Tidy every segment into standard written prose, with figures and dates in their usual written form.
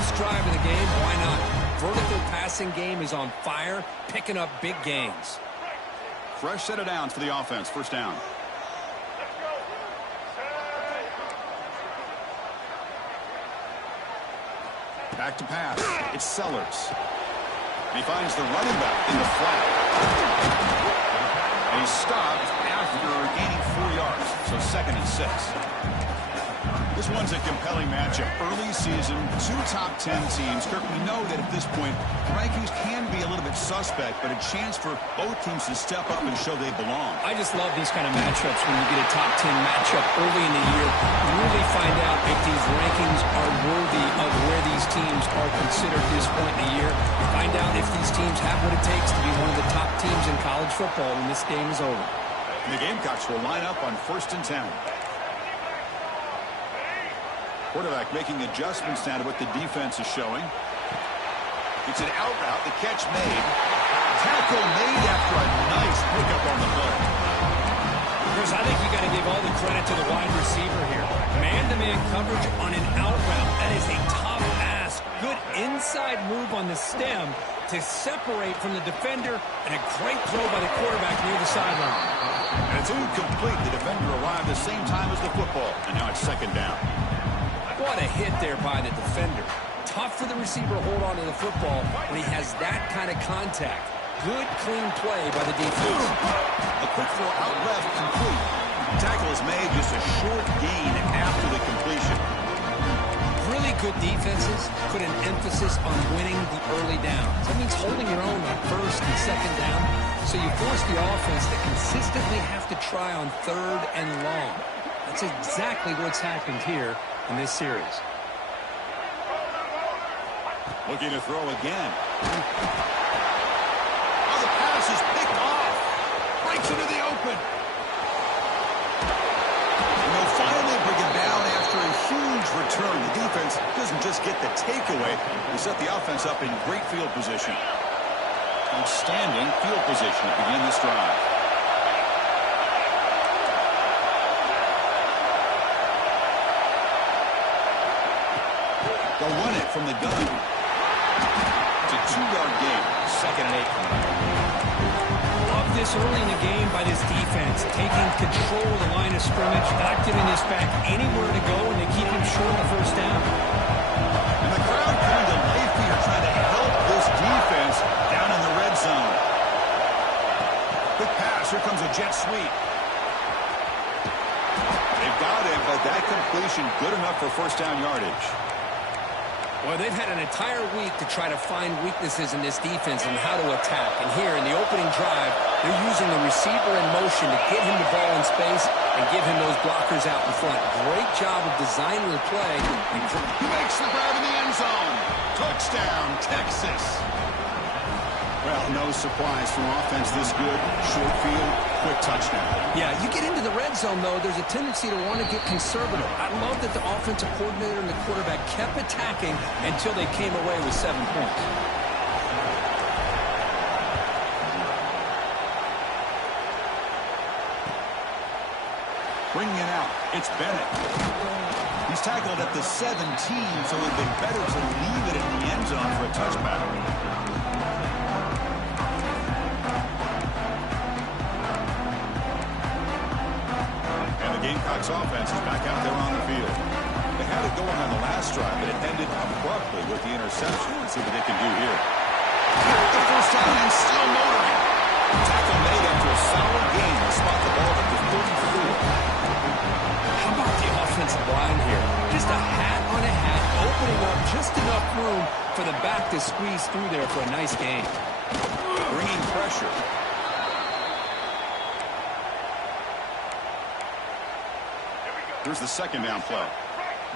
First drive of the game, why not? Vertical passing game is on fire, picking up big gains. Fresh set of downs for the offense. First down. Back to pass. It's Sellers. And he finds the running back in the flat. And he's stopped after gaining 4 yards. So 2nd and 6. This one's a compelling matchup. Early season, 2 top 10 teams. Kirk, we know that at this point, rankings can be a little bit suspect, but a chance for both teams to step up and show they belong. I just love these kind of matchups when you get a top 10 matchup early in the year. You really find out if these rankings are worthy of where these teams are considered this point in the year. You find out if these teams have what it takes to be one of the top teams in college football when this game is over. And the Gamecocks will line up on 1st and 10. Quarterback making adjustments now to what the defense is showing. It's an out route. The catch made. Tackle made after a nice pickup on the play. Chris, I think you got to give all the credit to the wide receiver here. Man-to-man coverage on an out route. That is a tough ask. Good inside move on the stem to separate from the defender, and a great throw by the quarterback near the sideline. And it's incomplete. The defender arrived the same time as the football, and now it's 2nd down. What a hit there by the defender. Tough for the receiver to hold on to the football when he has that kind of contact. Good, clean play by the defense. A quick throw out left, complete. Tackle is made, just a short gain after the completion. Really good defenses put an emphasis on winning the early downs. That means holding your own on 1st and 2nd down. So you force the offense to consistently have to try on 3rd and long. That's exactly what's happened here in this series. Looking to throw again. Oh, the pass is picked off. Breaks into the open. And they'll finally bring it down after a huge return. The defense doesn't just get the takeaway. They set the offense up in great field position. Outstanding field position to begin this drive. They'll run it from the gun. It's a 2-yard gain. 2nd and 8. Love this early in the game by this defense. Taking control of the line of scrimmage, not giving this back anywhere to go, and they keep him short of the 1st down. And the crowd coming to life here, trying to help this defense down in the red zone. Quick pass. Here comes a jet sweep. They've got it, but that completion good enough for 1st down yardage. Well, they've had an entire week to try to find weaknesses in this defense and how to attack. And here in the opening drive, they're using the receiver in motion to get him the ball in space and give him those blockers out in front. Great job of designing the play. He makes the grab in the end zone. Touchdown, Texas. Well, no surprise from offense this good. Short field, quick touchdown. Yeah, you get into the red zone, though, there's a tendency to want to get conservative. I love that the offensive coordinator and the quarterback kept attacking until they came away with 7 points. Bringing it out, it's Bennett. He's tackled at the 17, so it would be better to leave it in the end zone for a touchback. Gamecocks offense is back out there on the field. They had it going on the last drive, but it ended abruptly with the interception. Let's see what they can do here. The 1st down and still motoring. Tackle made after a solid gain to spot the ball at the 34. How about the offensive line here? Just a hat on a hat, opening up just enough room for the back to squeeze through there for a nice gain. Bringing pressure. Here's the 2nd down play.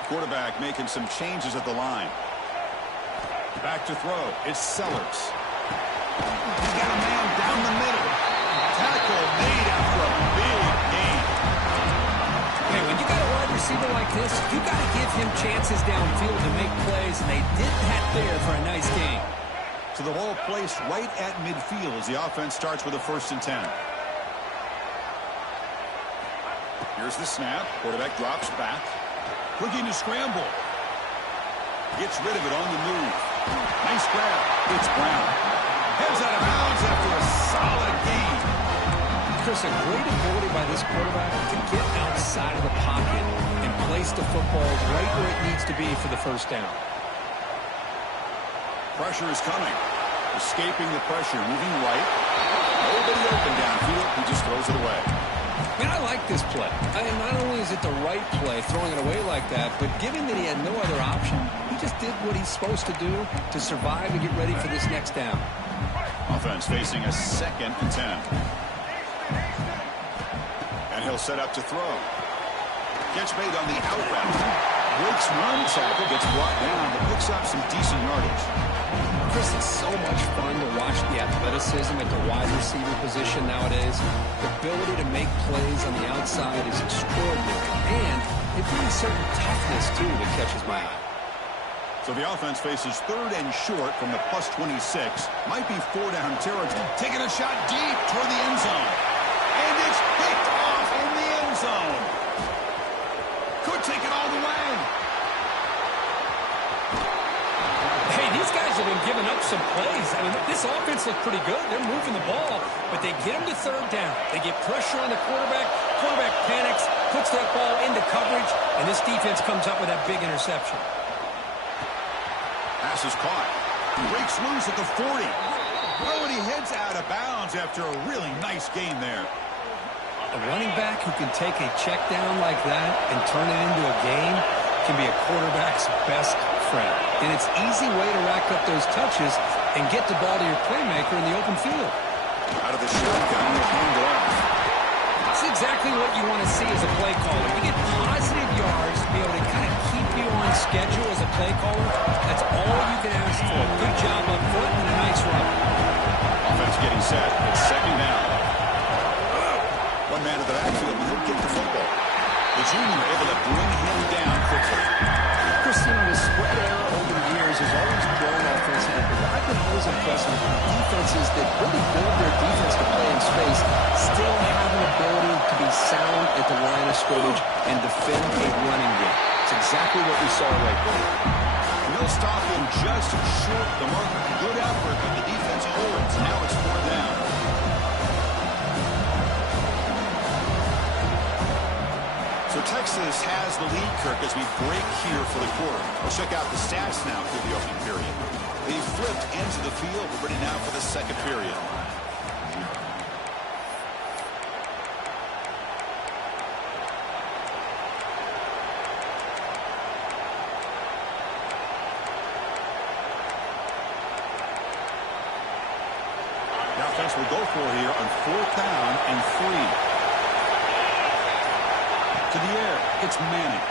Quarterback making some changes at the line. Back to throw. It's Sellers. He's got a man down the middle. Tackle made after a big gain. Hey, when you got a wide receiver like this, you got to give him chances downfield to make plays, and they did that there for a nice gain. So the ball placed right at midfield as the offense starts with a 1st and 10. Here's the snap. Quarterback drops back. Looking to scramble. Gets rid of it on the move. Nice grab. It's Brown. Heads out of bounds after a solid gain. Chris, a great ability by this quarterback to get outside of the pocket and place the football right where it needs to be for the first down. Pressure is coming. Escaping the pressure, moving right. Nobody open downfield. He just throws it away. Man, I like this play. Not only is it the right play, throwing it away like that, but given that he had no other option, he just did what he's supposed to do to survive and get ready for this next down. Offense facing a 2nd and 10. And he'll set up to throw. Catch made on the outbound. Breaks one tackle, gets brought down, but picks up some decent yardage. Chris, it's so much fun to watch the athleticism at the wide receiver position nowadays. The ability to make plays on the outside is extraordinary. And it brings certain toughness, too, that catches my eye. So the offense faces 3rd and short from the +26. Might be 4-down territory. Taking a shot deep toward the end zone. And it's picked off in the end zone. Could take it all the way. Hey, these guys have been giving up some plays. I mean, this offense looked pretty good. They're moving the ball, but they get him to 3rd down. They get pressure on the quarterback. Quarterback panics, puts that ball into coverage, and this defense comes up with that big interception. Pass is caught. Breaks loose at the 40. Oh, and he heads out of bounds after a really nice gain there. A running back who can take a check down like that and turn it into a gain can be a quarterback's best friend. And it's an easy way to rack up those touches and get the ball to your playmaker in the open field. Out of the shotgun, he'll hand it off. That's exactly what you want to see as a play caller. You get positive yards to be able to kind of keep you on schedule as a play caller. That's all you can ask for. Good job up front and a nice run. Offense getting set. It's 2nd down. One man to the backfield, but he'll get the football. The junior able to bring him down quickly. Chris, the spread error over the years has always blown offense out, but I've been always impressed with defenses that really build their defense to play in space, still have an ability to be sound at the line of scrimmage and defend a running game. It's exactly what we saw right there. And they'll stop him just short of the mark. Good effort, but the defense holds. Now it's 4th down. So Texas has the lead, Kirk, as we break here for the quarter. We'll check out the stats now through the opening period. They flipped into the field. We're ready now for the 2nd period. Now offense will go for here on 4th down and 3. To the air, it's Manning.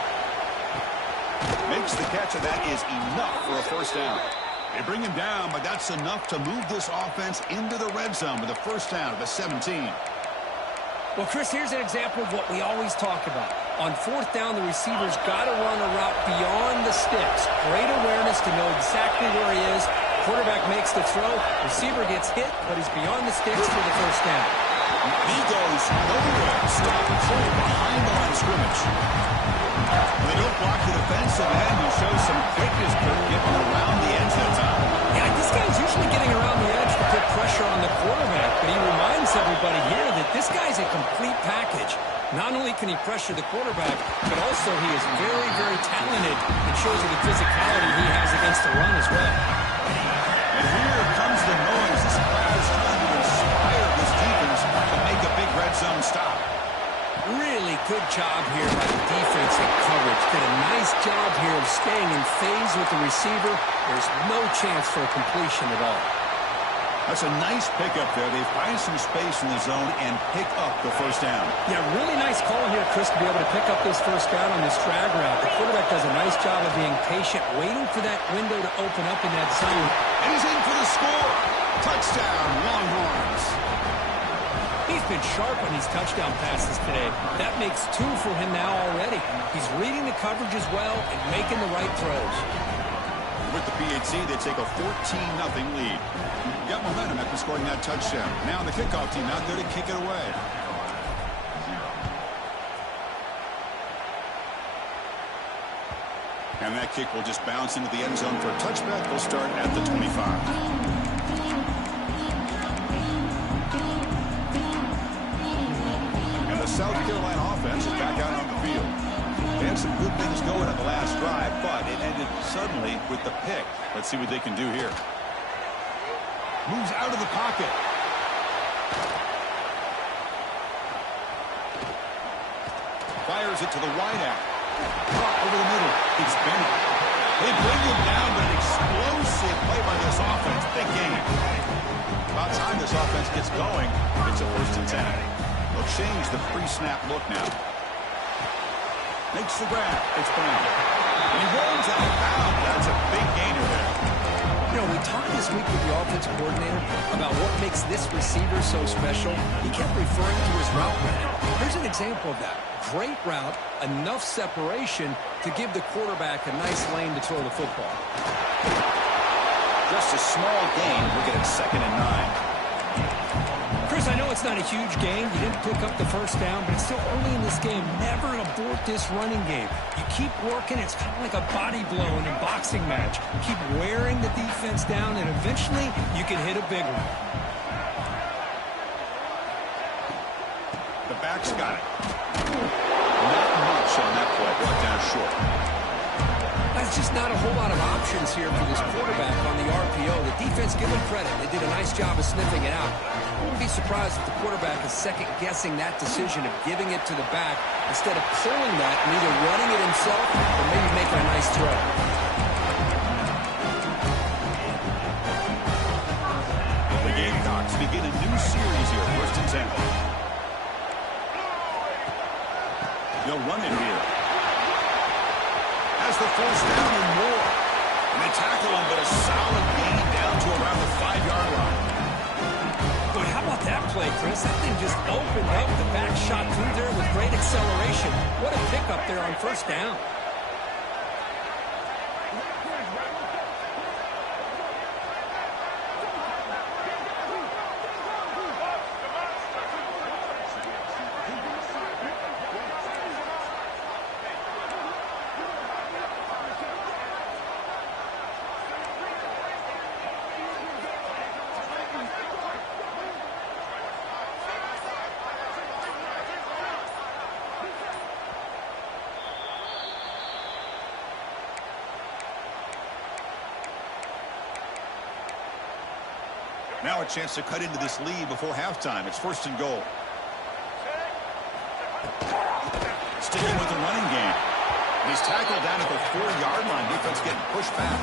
Makes the catch, and that is enough for a 1st down. They bring him down, but that's enough to move this offense into the red zone with a 1st down at the 17. Well, Chris, here's an example of what we always talk about. On 4th down, the receiver's got to run a route beyond the sticks. Great awareness to know exactly where he is. Quarterback makes the throw. Receiver gets hit, but he's beyond the sticks for the 1st down. He goes nowhere. Stop and hold behind the line of scrimmage. They don't block the defensive end. He shows some quickness, getting around the edge that time. Yeah, this guy's usually getting around the edge to put pressure on the quarterback, but he reminds everybody here that this guy's a complete package. Not only can he pressure the quarterback, but also he is very, very talented and shows you the physicality he has against the run as well. And here comes the noise. This crowd is trying to inspire this defense to make a big red zone stop. Really good job here by the defense in coverage. Did a nice job here of staying in phase with the receiver. There's no chance for a completion at all. That's a nice pickup there. They find some space in the zone and pick up the 1st down. Yeah, really nice call here, Chris, to be able to pick up this 1st down on this drag route. The quarterback does a nice job of being patient, waiting for that window to open up in that zone. And he's in for the score. Touchdown, Longhorns. He's been sharp on these touchdown passes today. That makes 2 for him now already. He's reading the coverage as well and making the right throws. With the PHC, they take a 14-0 lead. Got momentum after scoring that touchdown. Now the kickoff team out there to kick it away. And And that kick will just bounce into the end zone for a touchback. They'll start at the 25. And the South Carolina offense is back out on the field. They had some good things going on the last drive, but it ended suddenly with the pick. Let's see what they can do here. Moves out of the pocket. Fires it to the wideout. Caught over the middle. It's Bennett. They bring him down, but an explosive play by this offense. Big game. About time this offense gets going. It's a 1st and 10. They'll change the pre-snap look now. Makes the grab. It's Brown. And he rolls out of bounds. That's a big gainer there. You know, we talked this week with the offensive coordinator about what makes this receiver so special. He kept referring to his route running. Here's an example of that. Great route, enough separation to give the quarterback a nice lane to throw the football. Just a small gain. We'll get it 2nd and 9. Chris, I know it's not a huge game. You didn't pick up the 1st down, but it's still early in this game. Never abort this running game. You keep working. It's kind of like a body blow in a boxing match. Keep wearing the defense down, and eventually you can hit a big one. The back's got it. Not much on that play. Brought down short. There's just not a whole lot of options here for this quarterback on the RPO. The defense, give them credit. They did a nice job of sniffing it out. I wouldn't be surprised if the quarterback is second-guessing that decision of giving it to the back instead of pulling that and either running it himself or maybe making a nice throw. The Gamecocks begin a new series here. 1st and 10. They'll run it here. Has the 1st down and more. And they tackle him, but a solid gain down to around the 5-yard line. But how about that play, Chris? That thing just opened up. The back shot through there with great acceleration. What a pickup there on 1st down. Now a chance to cut into this lead before halftime. It's 1st and goal. Sticking with the running game. He's tackled down at the 4-yard line. Defense getting pushed back.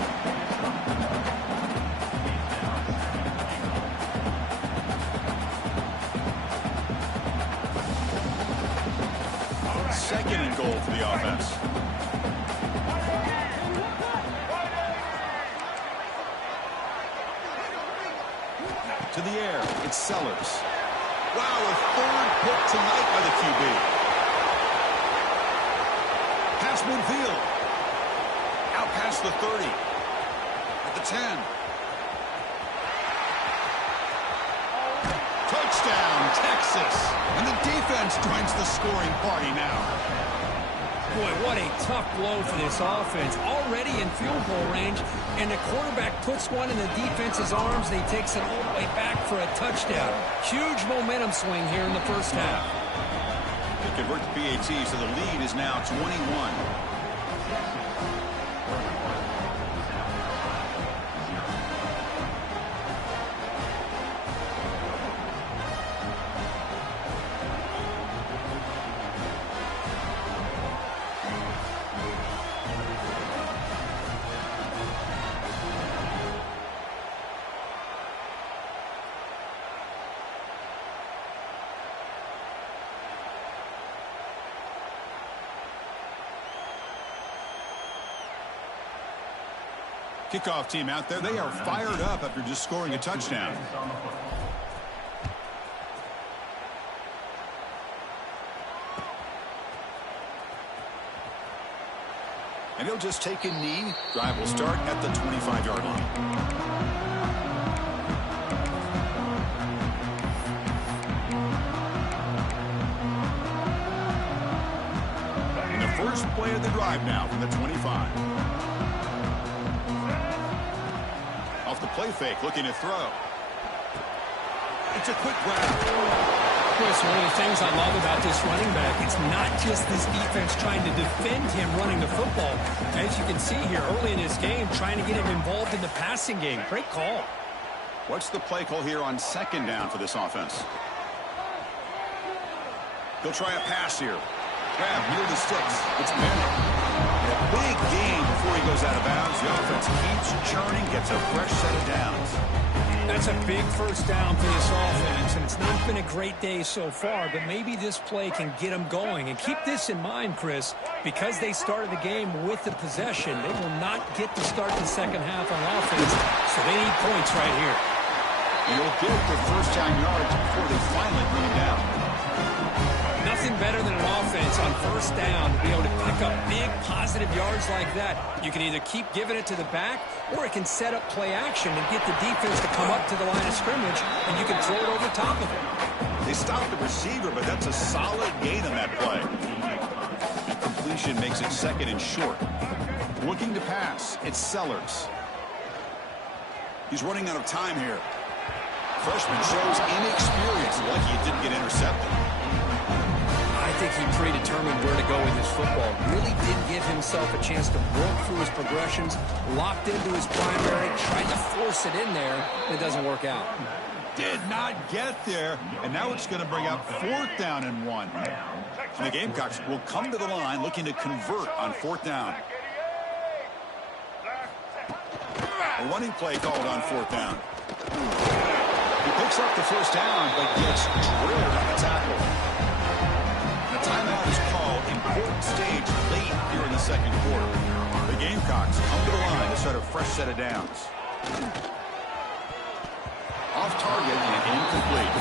Second and goal for the offense. To the air, it's Sellers. Wow, a 3rd pick tonight by the QB. Pass midfield. Out past the 30. At the 10. Touchdown, Texas. And the defense joins the scoring party now. Boy, what a tough blow for this offense. Already in field goal range, and the quarterback puts one in the defense's arms, and he takes it all the way back for a touchdown. Huge momentum swing here in the 1st half. They convert to PAT, so the lead is now 21. Kickoff team out there. They are fired up after just scoring a touchdown. And he'll just take a knee. Drive will start at the 25-yard line. play of the drive now from the 25. Off the play fake, looking to throw. It's a quick grab. Chris, one of the things I love about this running back, it's not just this defense trying to defend him running the football. As you can see here early in this game, trying to get him involved in the passing game. Great call. What's the play call here on second down for this offense? He'll try a pass here. Grab near the sticks. It's Bennett. And a big gain before he goes out of bounds. The offense keeps churning, gets a fresh set of downs. That's a big first down for this offense, and it's not been a great day so far, but maybe this play can get them going. And keep this in mind, Chris, because they started the game with the possession, they will not get to start the second half on offense, so they need points right here. You'll get the first down yards before they finally bring it down. Nothing better than an offense on first down to be able to pick up big positive yards like that. You can either keep giving it to the back, or it can set up play action and get the defense to come up to the line of scrimmage, and you can throw it over top of it. They stopped the receiver, but that's a solid gain on that play. Completion makes it second and short. Looking to pass, it's Sellers. He's running out of time here. Freshman shows inexperience, lucky it didn't get intercepted. I think he predetermined where to go with his football. Really didn't give himself a chance to work through his progressions, locked into his primary, tried to force it in there, and it doesn't work out. Did not get there, and now it's going to bring up fourth down and 1. And the Gamecocks will come to the line looking to convert on fourth down. A running play called on fourth down. He picks up the first down, but gets drilled on the tackle. The timeout is called. Important stage late here in the second quarter. The Gamecocks come to the line to start a fresh set of downs. Off target and incomplete.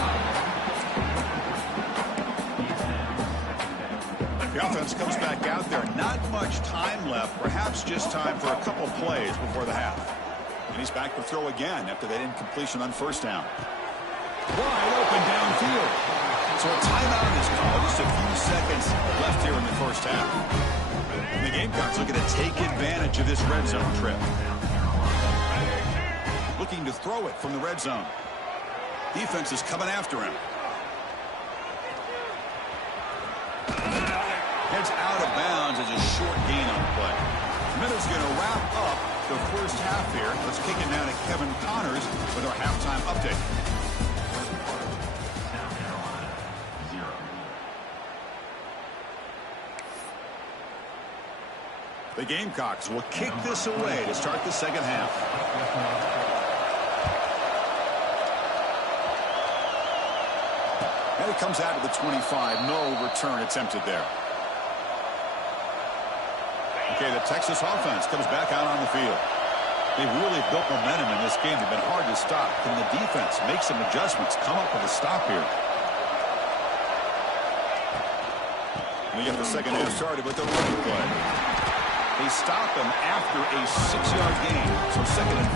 The offense comes back out there. Not much time left. Perhaps just time for a couple plays before the half. And he's back to throw again after that incompletion on first down. Wide open downfield. So a timeout is called. Just a few seconds left here in the first half. And the Gamecocks looking to take advantage of this red zone trip. Looking to throw it from the red zone. Defense is coming after him. Heads out of bounds as a short gain on the play. Minutes going to wrap up the first half here. Let's kick it now to Kevin Connors with our halftime update. The Gamecocks will kick this away to start the second half. And it comes out to the 25. No return attempted there. Okay, the Texas offense comes back out on the field. They've really built momentum in this game. They've been hard to stop. Can the defense make some adjustments, come up with a stop here? We get the second half started with the running play. They stop him after a 6-yard gain, so second and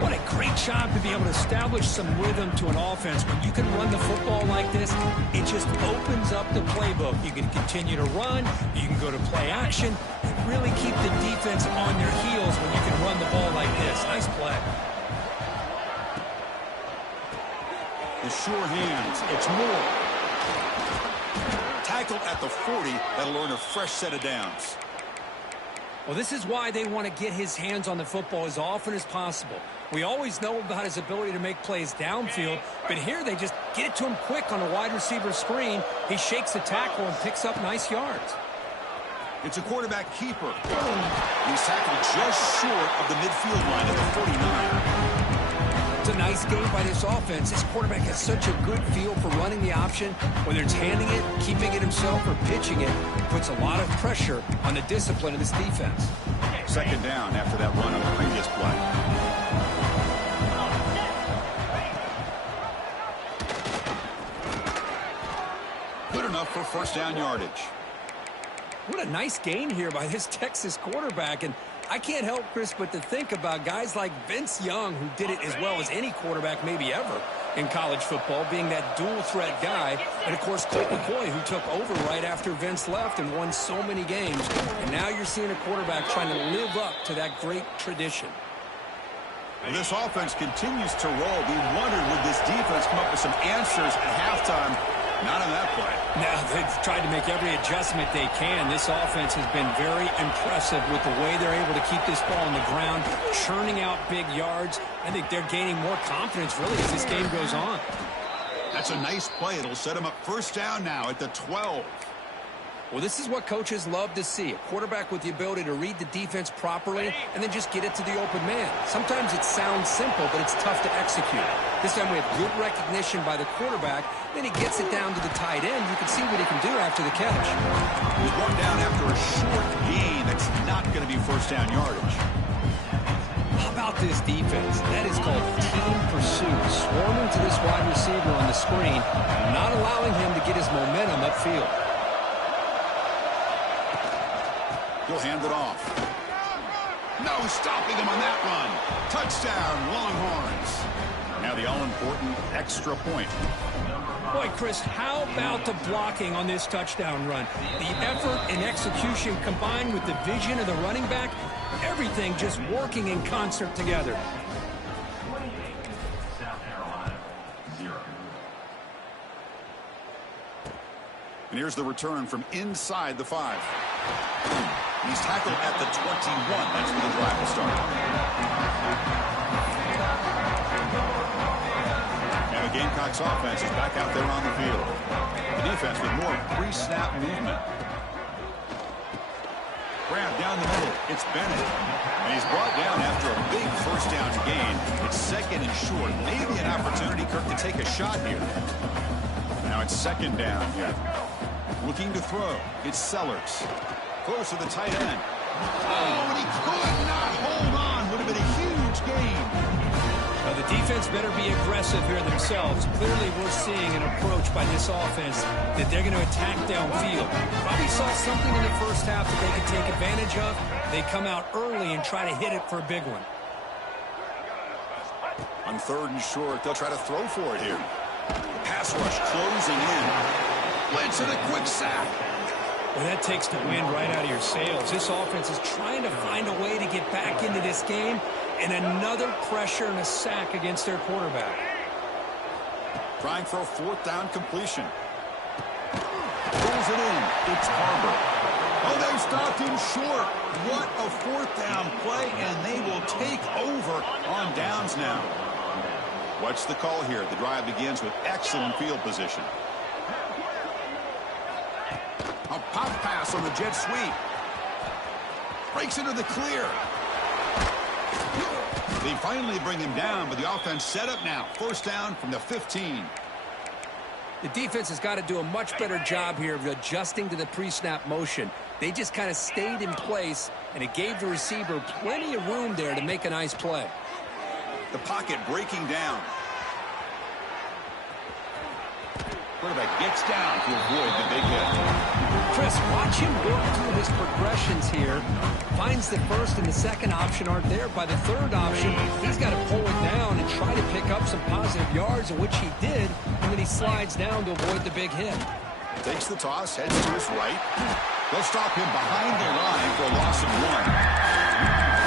4. What a great job to be able to establish some rhythm to an offense. When you can run the football like this, it just opens up the playbook. You can continue to run, you can go to play action, and really keep the defense on their heels when you can run the ball like this. Nice play. The sure hands, it's Moore. Tackled at the 40, that'll earn a fresh set of downs. Well, this is why they want to get his hands on the football as often as possible. We always know about his ability to make plays downfield, but here they just get it to him quick on a wide receiver screen. He shakes the tackle and picks up nice yards. It's a quarterback keeper. He's tackled just short of the midfield line at the 49. It's a nice game by this offense. This quarterback has such a good feel for running the option. Whether it's handing it, keeping it himself, or pitching it, puts a lot of pressure on the discipline of this defense. Second down after that run on the previous play. Good enough for first down yardage. What a nice gain here by this Texas quarterback. And I can't help, Chris, but to think about guys like Vince Young, who did it as well as any quarterback maybe ever in college football, being that dual-threat guy. And, of course, Colt McCoy, who took over right after Vince left and won so many games. And now you're seeing a quarterback trying to live up to that great tradition. Well, this offense continues to roll. We wondered, would this defense come up with some answers at halftime? Not on that play. No, they've tried to make every adjustment they can. This offense has been very impressive with the way they're able to keep this ball on the ground, churning out big yards. I think they're gaining more confidence, really, as this game goes on. That's a nice play. It'll set them up first down now at the 12. Well, this is what coaches love to see, a quarterback with the ability to read the defense properly and then just get it to the open man. Sometimes it sounds simple, but it's tough to execute. This time we have good recognition by the quarterback. Then he gets it down to the tight end. You can see what he can do after the catch. He's brought down after a short gain. That's not going to be first down yardage. How about this defense? That is called team pursuit. Swarming to this wide receiver on the screen, not allowing him to get his momentum upfield. He'll hand it off. No stopping him on that run. Touchdown, Longhorns. Now the all-important extra point. Boy, Chris, how about the blocking on this touchdown run? The effort and execution combined with the vision of the running back, everything just working in concert together. And here's the return from inside the 5. He's tackled at the 21. That's where the drive will start. And the Gamecocks offense is back out there on the field. The defense with more pre-snap movement. Grab down the middle. It's Bennett. And he's brought down after a big first down gain. It's second and short. Maybe an opportunity, Kirk, to take a shot here. Now it's second down here. Looking to throw. It's Sellers. Close to the tight end. Oh, and he could not hold on. Would have been a huge gain. Well, the defense better be aggressive here themselves. Clearly, we're seeing an approach by this offense that they're going to attack downfield. Probably saw something in the first half that they could take advantage of. They come out early and try to hit it for a big one. On third and short, they'll try to throw for it here. The pass rush closing in. Blitz and a quick sack. Well, that takes the wind right out of your sails. This offense is trying to find a way to get back into this game, and another pressure and a sack against their quarterback. Trying for a fourth down completion. Pulls it in. It's Harbor. Oh, they stopped him short. What a fourth down play, and they will take over on downs now. What's the call here? The drive begins with excellent field position. A pop pass on the jet sweep. Breaks into the clear. They finally bring him down, but the offense set up now. First down from the 15. The defense has got to do a much better job here of adjusting to the pre-snap motion. They just kind of stayed in place, and it gave the receiver plenty of room there to make a nice play. The pocket breaking down. Quarterback gets down to avoid the big hit. Chris, watch him work through his progressions here. Finds the first and the second option aren't there. By the third option, he's got to pull it down and try to pick up some positive yards, which he did, and then he slides down to avoid the big hit. Takes the toss, heads to his right. They'll stop him behind the line for a loss of 1.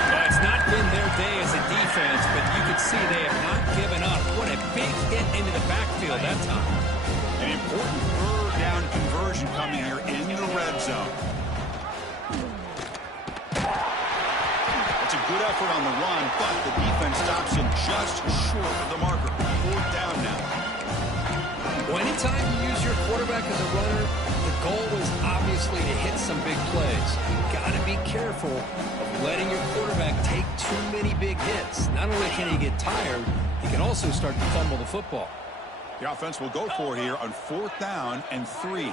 Well, it's not been their day as a defense, but you can see they have not given up. What a big hit into the backfield that time. An important third down conversion coming here in the red zone. It's a good effort on the run, but the defense stops him just short of the marker. Fourth down now. Well, anytime you use your quarterback as a runner, the goal is obviously to hit some big plays. You've got to be careful of letting your quarterback take too many big hits. Not only can he get tired, he can also start to fumble the football. The offense will go for here on fourth down and 3.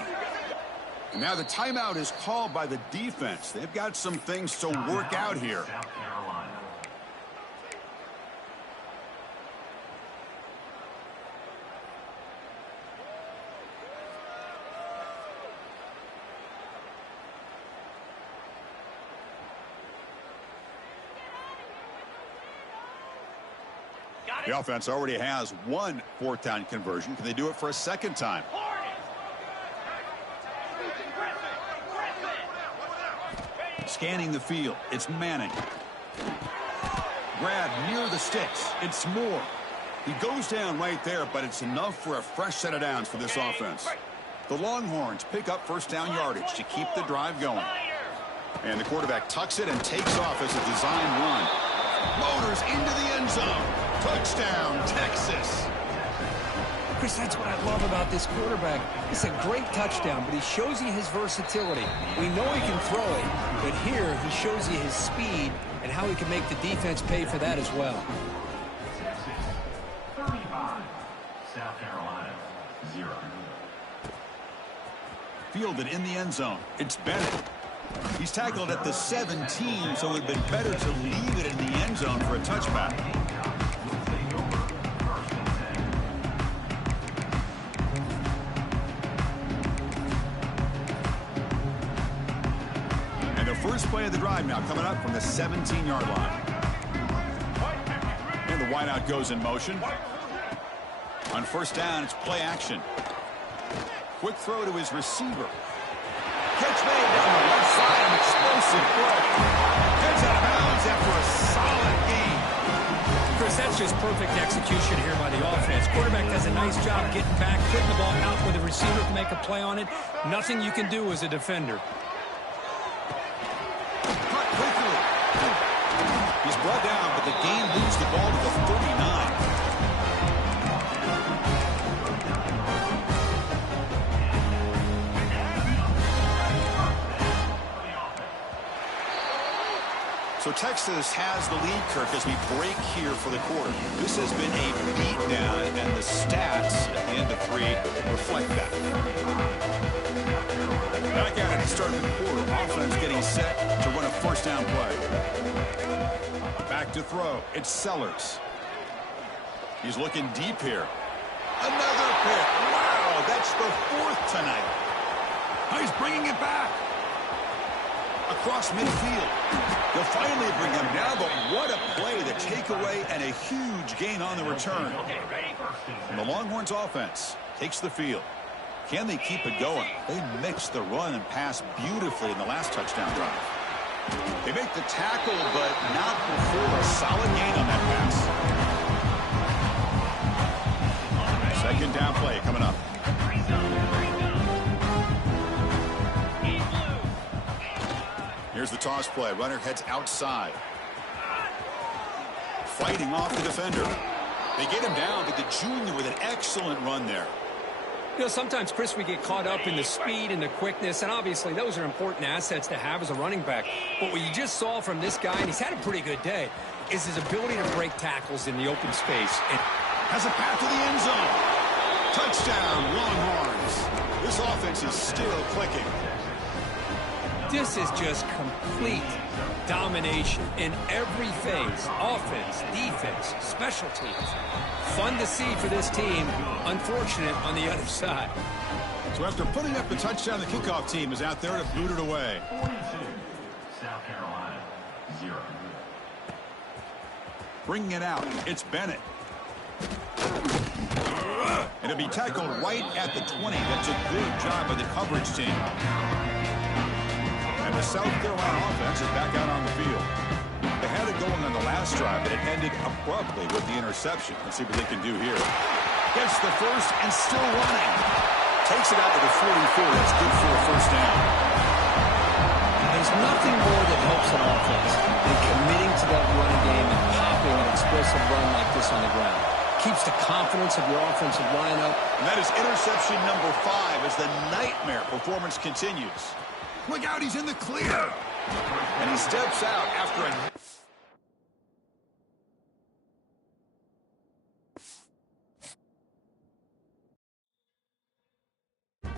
And now the timeout is called by the defense. They've got some things to work out here. The offense already has one fourth-down conversion. Can they do it for a second time? Scanning the field. It's Manning. Grab near the sticks. It's Moore. He goes down right there, but it's enough for a fresh set of downs for this offense. The Longhorns pick up first down yardage to keep the drive going. And the quarterback tucks it and takes off as a design run. Motors into the end zone. Touchdown, Texas. Chris, that's what I love about this quarterback. It's a great touchdown, but he shows you his versatility. We know he can throw it, but here he shows you his speed and how he can make the defense pay for that as well. 35, South Carolina, 0. Fielded in the end zone. It's Bennett. He's tackled at the 17, so it would have been better to leave it in the end zone for a touchback. And the first play of the drive now coming up from the 17-yard line. And the wideout goes in motion. On first down, it's play action. Quick throw to his receiver. Catch made down the left side, an explosive throw. Gets out of bounds after a solid game. Chris, that's just perfect execution here by the offense. Quarterback does a nice job getting back, putting the ball out where the receiver can make a play on it. Nothing you can do as a defender. Cut quickly. He's brought down, but the game moves the ball to the 39. So Texas has the lead, Kirk, as we break here for the quarter. This has been a beatdown, and the stats at the end of 3 reflect that. Back at it to start the quarter. Offense getting set to run a first down play. Back to throw. It's Sellers. He's looking deep here. Another pick. Wow, that's the 4th tonight. Oh, he's bringing it back. Across midfield. They'll finally bring him down, but what a play, the takeaway, and a huge gain on the return. And the Longhorns offense takes the field. Can they keep it going? They mixed the run and pass beautifully in the last touchdown drive. They make the tackle, but not before a solid gain on that pass. Second down play coming up. Here's the toss play. Runner heads outside. Fighting off the defender. They get him down, but the junior with an excellent run there. You know, sometimes, Chris, we get caught up in the speed and the quickness, and obviously those are important assets to have as a running back. But what you just saw from this guy, and he's had a pretty good day, is his ability to break tackles in the open space. And has a path to the end zone. Touchdown, Longhorns. This offense is still clicking. this is just complete domination in every phase. Offense, defense, special teams. Fun to see for this team. Unfortunate on the other side. So after putting up the touchdown, the kickoff team is out there to boot it away. 42, South Carolina, 0. Bringing it out, it's Bennett. And it'll be tackled right at the 20. That's a good job by the coverage team. And the South Carolina offense is back out on the field. They had it going on the last drive, but it ended abruptly with the interception. Let's see what they can do here. Gets the first and still running. Takes it out to the 44. That's good for a first down. There's nothing more that helps an offense than committing to that running game and popping an explosive run like this on the ground. Keeps the confidence of your offensive lineup. And that is interception number 5 as the nightmare performance continues. Look out, he's in the clear. And he steps out after a